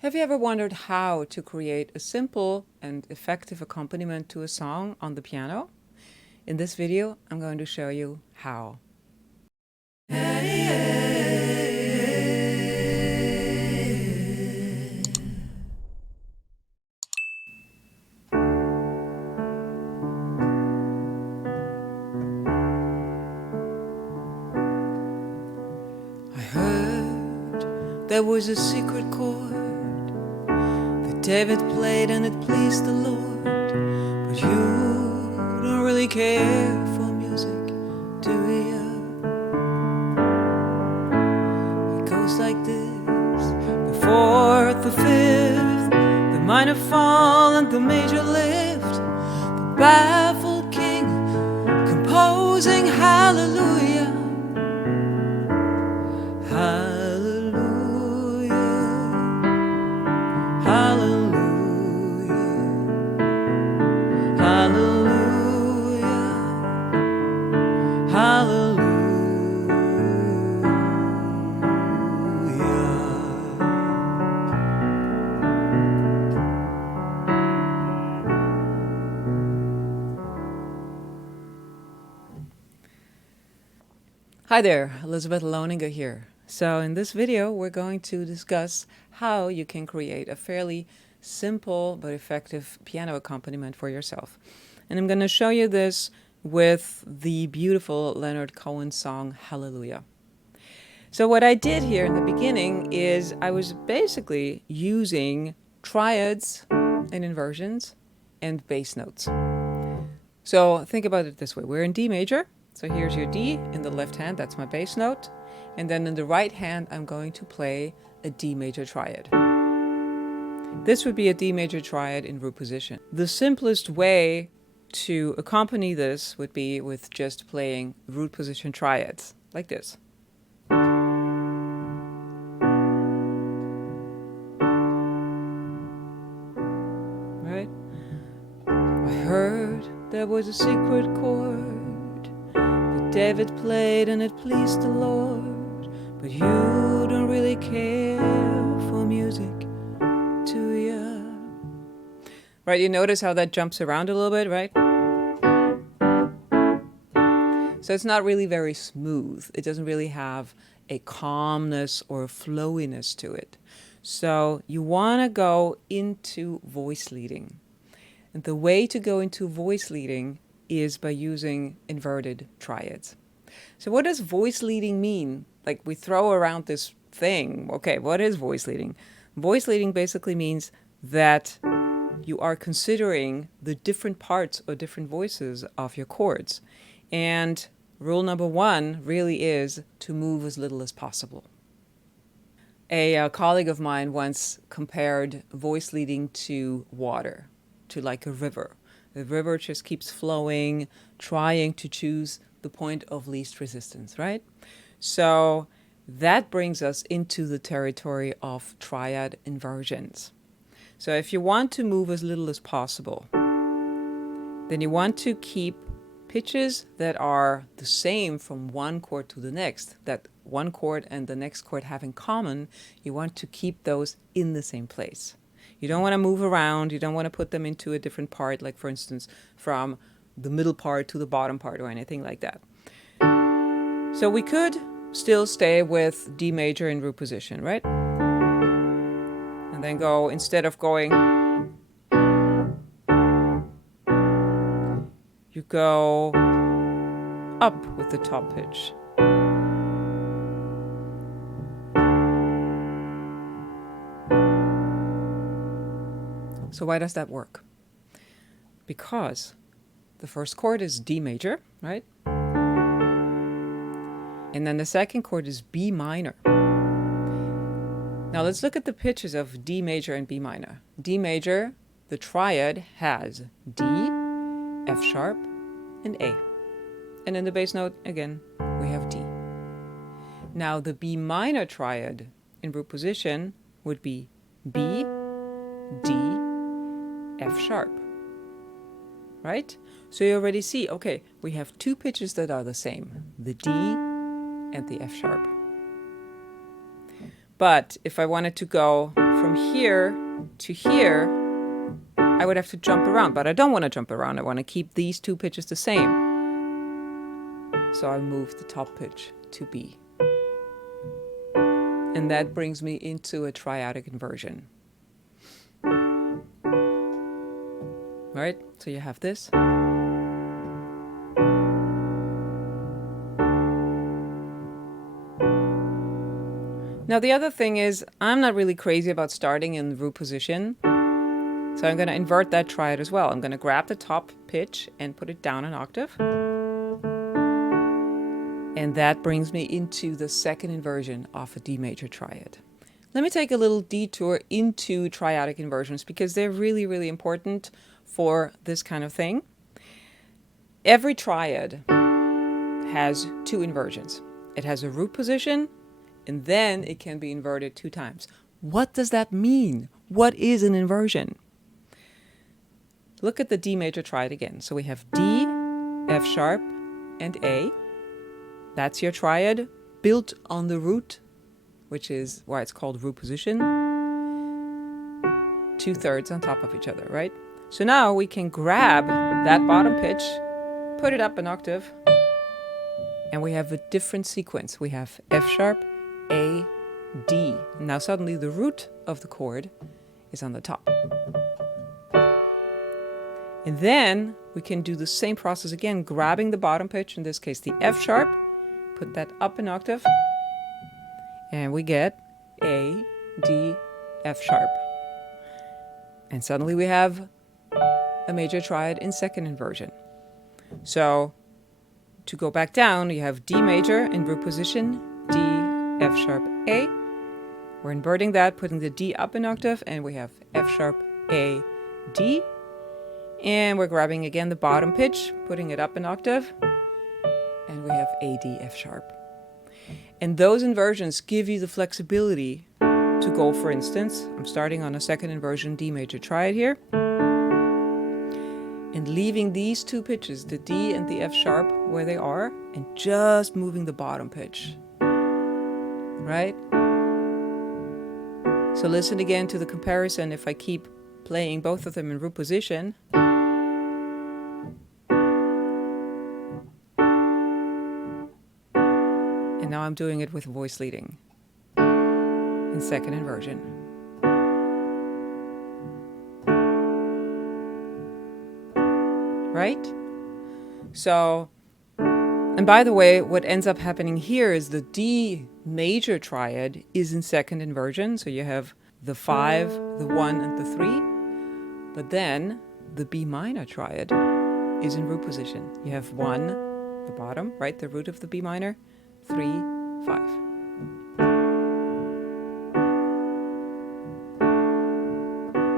Have you ever wondered how to create a simple and effective accompaniment to a song on the piano? In this video, I'm going to show you how. I heard there was a secret chord that David played and it pleased the Lord. But you don't really care for music, do you? It goes like this: the fourth, the fifth, the minor fall and the major lift. The baffled king composing hallelujah. Hallelujah, hallelujah, hallelujah, hallelujah. Hi there, Elizabeth Loninger here. So in this video, we're going to discuss how you can create a fairly simple but effective piano accompaniment for yourself. And I'm going to show you this with the beautiful Leonard Cohen song, Hallelujah. So what I did here in the beginning is I was basically using triads and inversions and bass notes. So think about it this way. We're in D major. So here's your D in the left hand, that's my bass note. And then in the right hand, I'm going to play a D major triad. This would be a D major triad in root position. The simplest way to accompany this would be with just playing root position triads, like this. Right? I heard there was a secret chord David played and it pleased the Lord, but you don't really care for music, do ya? Right, you notice how that jumps around a little bit, right? So it's not really very smooth. It doesn't really have a calmness or a flowiness to it. So you want to go into voice leading. And the way to go into voice leading is by using inverted triads. So what does voice leading mean? Like, we throw around this thing. Okay, what is voice leading? Voice leading basically means that you are considering the different parts or different voices of your chords. And rule number one really is to move as little as possible. A colleague of mine once compared voice leading to water, to like a river. The river just keeps flowing, trying to choose the point of least resistance, right? So that brings us into the territory of triad inversions. So if you want to move as little as possible, then you want to keep pitches that are the same from one chord to the next, that one chord and the next chord have in common. You want to keep those in the same place. You don't want to move around. You don't want to put them into a different part, like, for instance, from the middle part to the bottom part or anything like that. So we could still stay with D major in root position, right? And then go, instead of going, you go up with the top pitch. So why does that work? Because the first chord is D major, right? And then the second chord is B minor. Now let's look at the pitches of D major and B minor. D major, the triad, has D, F sharp, and A. And in the bass note, again, we have D. Now the B minor triad in root position would be B, D, F sharp, right? So you already see, okay, we have two pitches that are the same, the D and the F sharp. But if I wanted to go from here to here, I would have to jump around, but I don't want to jump around. I want to keep these two pitches the same. So I move the top pitch to B. And that brings me into a triadic inversion. Right? So you have this. Now the other thing is, I'm not really crazy about starting in root position. So I'm going to invert that triad as well. I'm going to grab the top pitch and put it down an octave. And that brings me into the second inversion of a D major triad. Let me take a little detour into triadic inversions because they're really, really important for this kind of thing. Every triad has two inversions. It has a root position, and then it can be inverted 2 times. What does that mean? What is an inversion? Look at the D major triad again. So we have D, F sharp, and A. That's your triad built on the root, which is why it's called root position. 2/3 on top of each other, right? So now we can grab that bottom pitch, put it up an octave, and we have a different sequence. We have F sharp, A, D. Now suddenly the root of the chord is on the top. And then we can do the same process again, grabbing the bottom pitch, in this case the F sharp, put that up an octave, and we get A, D, F sharp. And suddenly we have a major triad in second inversion. So to go back down, you have D major in root position, D, F sharp, A. We're inverting that, putting the D up an octave, and we have F sharp, A, D. And we're grabbing again the bottom pitch, putting it up an octave, and we have A, D, F sharp. And those inversions give you the flexibility to go, for instance, I'm starting on a second inversion D major triad here, and leaving these two pitches, the D and the F sharp, where they are, and just moving the bottom pitch. Right? So listen again to the comparison if I keep playing both of them in root position. And now I'm doing it with voice leading in second inversion. Right? So, and by the way, what ends up happening here is the D major triad is in second inversion. So you have the 5, the 1, and the 3. But then the B minor triad is in root position. You have 1, the bottom, right? The root of the B minor, 3, 5.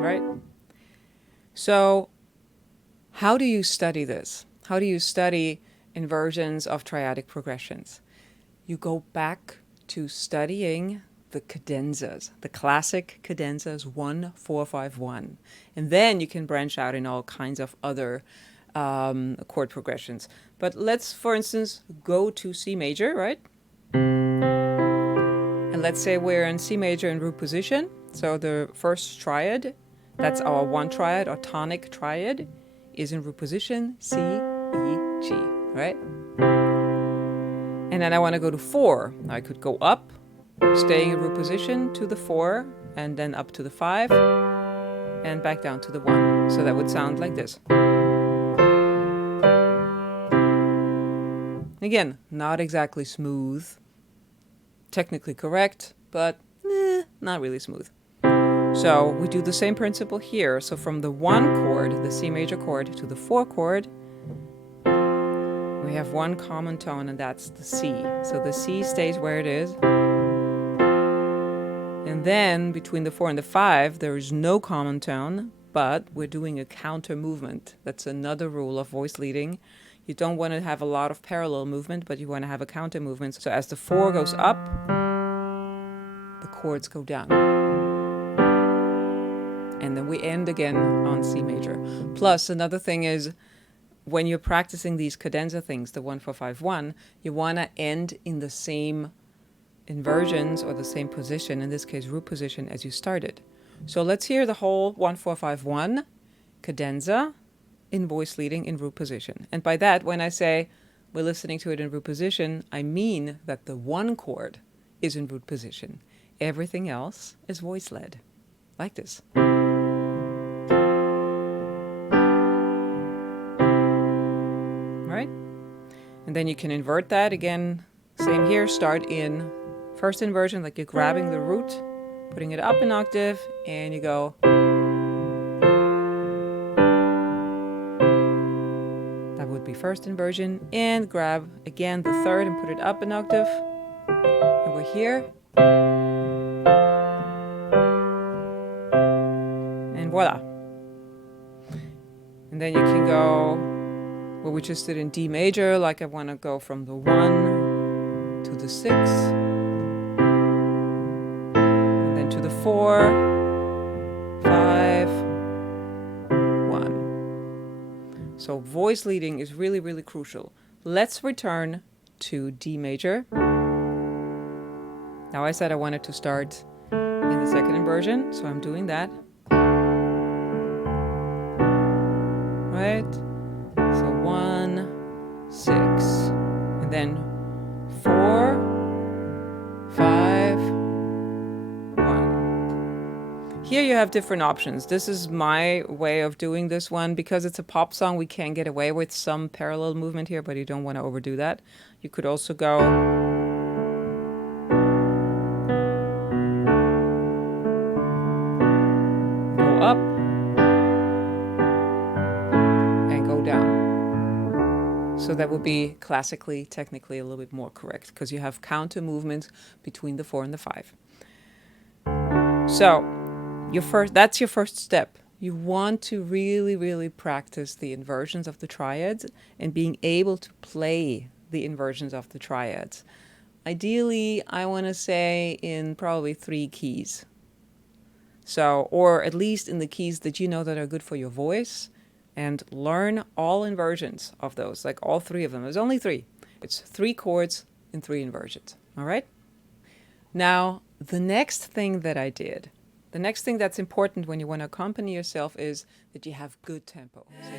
Right? So how do you study this? How do you study inversions of triadic progressions? You go back to studying the cadenzas, the classic cadenzas 1, 4, 5, 1. And then you can branch out in all kinds of other chord progressions. But let's, for instance, go to C major, right? And let's say we're in C major in root position. So the first triad, that's our 1 triad, or tonic triad, is in root position, C, E, G, right? And then I want to go to 4. I could go up, staying in root position to the 4, and then up to the 5, and back down to the 1. So that would sound like this. Again, not exactly smooth, technically correct, but not really smooth. So we do the same principle here. So from the 1 chord, the C major chord, to the 4 chord, we have 1 common tone, and that's the C. So the C stays where it is. And then between the 4 and the 5, there is no common tone, but we're doing a counter movement. That's another rule of voice leading. You don't want to have a lot of parallel movement, but you want to have a counter movement. So as the 4 goes up, the chords go down. And then we end again on C major. Plus, another thing is, when you're practicing these cadenza things, the 1, 4, 5, 1, you want to end in the same inversions or the same position, in this case root position, as you started. So let's hear the whole 1-4-5-1 cadenza in voice leading in root position. And by that, when I say we're listening to it in root position, I mean that the one chord is in root position. Everything else is voice led, like this. Right? And then you can invert that again. Same here, start in first inversion, like you're grabbing the root, putting it up an octave, and you go. That would be first inversion, and grab again the third and put it up an octave. And we're here. And voila. And then you can go, well, we just did in D major, like I want to go from the 1 to the 6, and then to the 4, 5, 1. So voice leading is really, really crucial. Let's return to D major. Now I said I wanted to start in the second inversion, so I'm doing that. Right? So 1, 6, and then 4, 5, 1. Here you have different options. This is my way of doing this one. Because it's a pop song, we can get away with some parallel movement here, but you don't want to overdo that. You could also go up and go down. So that would be classically, technically a little bit more correct, because you have counter movements between the 4 and the 5. So that's your first step. You want to really, really practice the inversions of the triads and being able to play the inversions of the triads. Ideally, I want to say in probably 3 keys. So, or at least in the keys that you know that are good for your voice, and learn all inversions of those, like all 3 of them. There's only 3. It's 3 chords in 3 inversions. All right? Now, the next thing that I did, the next thing that's important when you want to accompany yourself is that you have good tempo. So